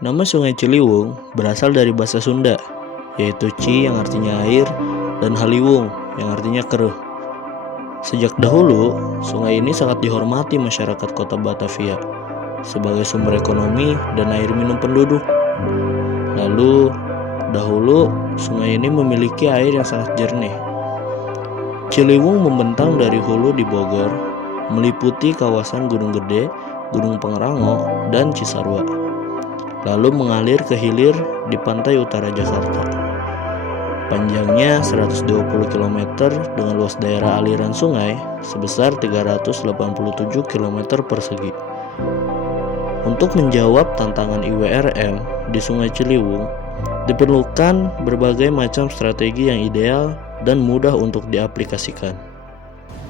Nama Sungai Ciliwung berasal dari bahasa Sunda, yaitu Ci yang artinya air dan Haliwung yang artinya keruh. Sejak dahulu, sungai ini sangat dihormati masyarakat kota Batavia sebagai sumber ekonomi dan air minum penduduk. Lalu, dahulu sungai ini memiliki air yang sangat jernih. Ciliwung membentang dari hulu di Bogor, meliputi kawasan Gunung Gede, Gunung Pangrango, dan Cisarua, lalu mengalir ke hilir di pantai utara Jakarta. Panjangnya 120 km dengan luas daerah aliran sungai sebesar 387 km persegi. Untuk menjawab tantangan IWRM di Sungai Ciliwung, diperlukan berbagai macam strategi yang ideal dan mudah untuk diaplikasikan.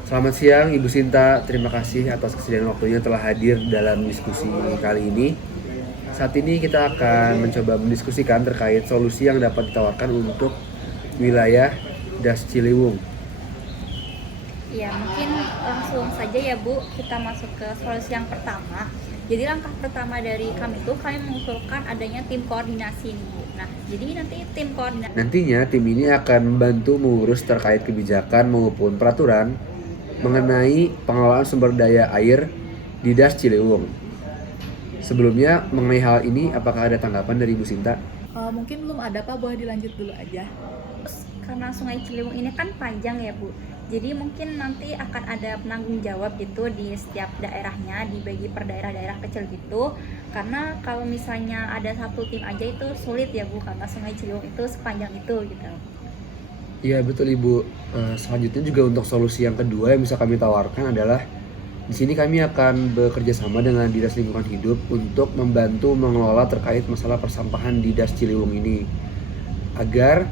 Selamat siang Ibu Sinta, terima kasih atas kesediaan waktunya telah hadir dalam diskusi kali ini. Saat ini kita akan mencoba mendiskusikan terkait solusi yang dapat ditawarkan untuk wilayah Das Ciliwung. Ya, mungkin langsung saja ya Bu, kita masuk ke solusi yang pertama. Jadi langkah pertama dari kami mengusulkan adanya tim koordinasi nih Bu. Nah, jadi nanti tim koordinasi. Nantinya tim ini akan membantu mengurus terkait kebijakan maupun peraturan mengenai pengelolaan sumber daya air di Das Ciliwung. Sebelumnya mengenai hal ini, apakah ada tanggapan dari Ibu Sinta? Mungkin belum ada Pak, boleh dilanjut dulu aja. Karena Sungai Ciliwung ini kan panjang ya Bu, jadi mungkin nanti akan ada penanggung jawab gitu di setiap daerahnya, dibagi per daerah-daerah kecil gitu. Karena kalau misalnya ada satu tim aja itu sulit ya Bu, karena Sungai Ciliwung itu sepanjang itu gitu. Iya betul Ibu. Selanjutnya juga untuk solusi yang kedua yang bisa kami tawarkan adalah di sini kami akan bekerja sama dengan Dinas Lingkungan Hidup untuk membantu mengelola terkait masalah persampahan di Das Ciliwung ini, agar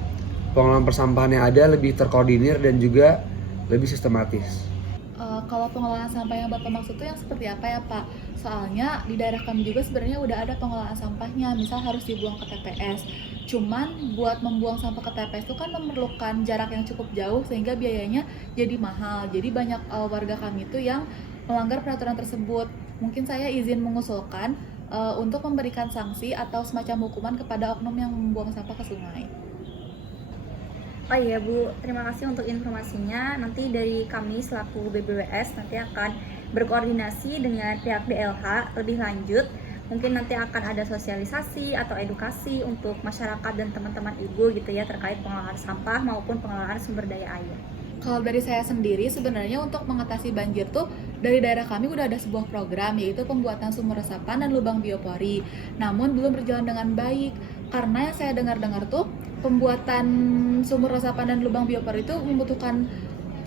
pengelolaan persampahan yang ada lebih terkoordinir dan juga lebih sistematis. Kalau pengelolaan sampah yang Bapak maksud itu yang seperti apa ya Pak? Soalnya di daerah kami juga sebenarnya udah ada pengelolaan sampahnya, misal harus dibuang ke TPS. Cuman buat membuang sampah ke TPS itu kan memerlukan jarak yang cukup jauh sehingga biayanya jadi mahal. Jadi banyak warga kami itu yang melanggar peraturan tersebut. Mungkin saya izin mengusulkan untuk memberikan sanksi atau semacam hukuman kepada oknum yang membuang sampah ke sungai. Oh iya Bu, terima kasih untuk informasinya. Nanti dari kami selaku BBWS nanti akan berkoordinasi dengan pihak DLH lebih lanjut. Mungkin nanti akan ada sosialisasi atau edukasi untuk masyarakat dan teman-teman Ibu gitu ya, terkait pengelolaan sampah maupun pengelolaan sumber daya air. Kalau dari saya sendiri sebenarnya untuk mengatasi banjir tuh dari daerah kami udah ada sebuah program, yaitu pembuatan sumur resapan dan lubang biopori. Namun belum berjalan dengan baik karena yang saya dengar-dengar tuh pembuatan sumur resapan dan lubang biopori itu membutuhkan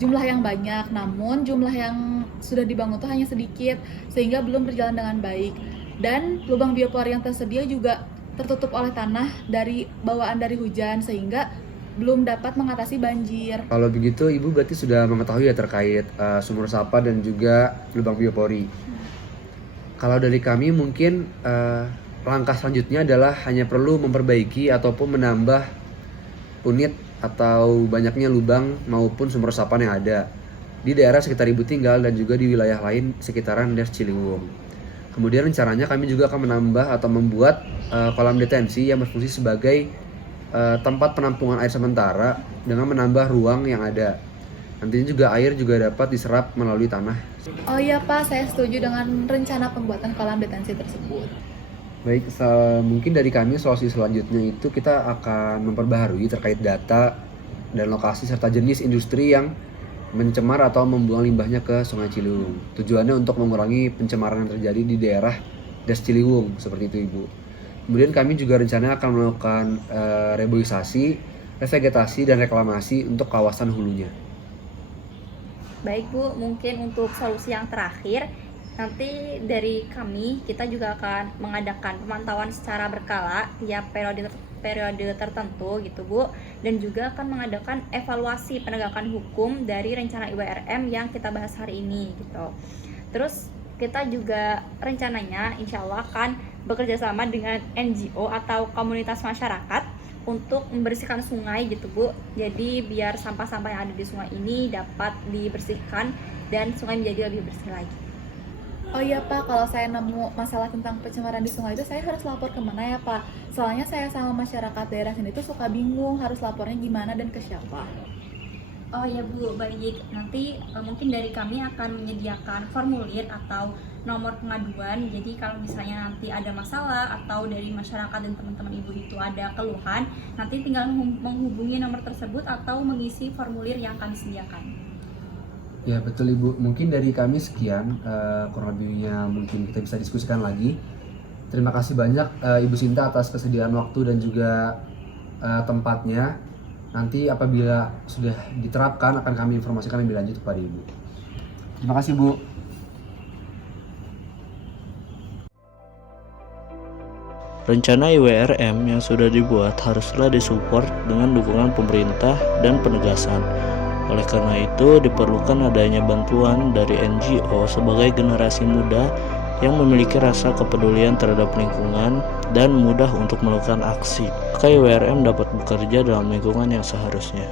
jumlah yang banyak, namun jumlah yang sudah dibangun tuh hanya sedikit sehingga belum berjalan dengan baik. Dan lubang biopori yang tersedia juga tertutup oleh tanah dari bawaan dari hujan sehingga belum dapat mengatasi banjir. Kalau begitu Ibu berarti sudah mengetahui ya terkait sumur resapan dan juga lubang biopori. Kalau dari kami mungkin langkah selanjutnya adalah hanya perlu memperbaiki ataupun menambah unit atau banyaknya lubang maupun sumur resapan yang ada di daerah sekitar Ibu tinggal dan juga di wilayah lain sekitaran Das Ciliwung. Kemudian rencananya kami juga akan menambah atau membuat kolam detensi yang berfungsi sebagai tempat penampungan air sementara dengan menambah ruang yang ada. Nantinya juga air juga dapat diserap melalui tanah. Oh iya Pak, saya setuju dengan rencana pembuatan kolam detensi tersebut. Baik, mungkin dari kami solusi selanjutnya itu kita akan memperbaharui terkait data dan lokasi serta jenis industri yang mencemar atau membuang limbahnya ke Sungai Ciliwung. Tujuannya untuk mengurangi pencemaran yang terjadi di daerah Das Ciliwung, seperti itu Ibu. Kemudian kami juga rencananya akan melakukan reboisasi, revegetasi, dan reklamasi untuk kawasan hulunya. Baik Bu, mungkin untuk solusi yang terakhir, nanti dari kami kita juga akan mengadakan pemantauan secara berkala tiap periode tertentu gitu Bu, dan juga akan mengadakan evaluasi penegakan hukum dari rencana IWRM yang kita bahas hari ini gitu. Terus kita juga rencananya insya Allah akan bekerja sama dengan NGO atau komunitas masyarakat untuk membersihkan sungai gitu Bu. Jadi biar sampah-sampah yang ada di sungai ini dapat dibersihkan dan sungai menjadi lebih bersih lagi. Oh iya Pak, kalau saya nemu masalah tentang pencemaran di sungai itu saya harus lapor kemana ya Pak? Soalnya saya sama masyarakat daerah sini tuh suka bingung harus lapornya gimana dan ke siapa. Oh ya Bu, baik. Nanti mungkin dari kami akan menyediakan formulir atau nomor pengaduan. Jadi kalau misalnya nanti ada masalah atau dari masyarakat dan teman-teman Ibu itu ada keluhan, nanti tinggal menghubungi nomor tersebut atau mengisi formulir yang kami sediakan. Ya betul Ibu, mungkin dari kami sekian, kurang lebihnya mungkin kita bisa diskusikan lagi. Terima kasih banyak Ibu Sinta atas kesediaan waktu dan juga tempatnya. Nanti apabila sudah diterapkan akan kami informasikan lebih lanjut kepada Ibu. Terima kasih Bu. Rencana IWRM yang sudah dibuat haruslah disupport dengan dukungan pemerintah dan penegasan. Oleh karena itu, diperlukan adanya bantuan dari NGO sebagai generasi muda yang memiliki rasa kepedulian terhadap lingkungan dan mudah untuk melakukan aksi. Maka IWRM dapat bekerja dalam lingkungan yang seharusnya.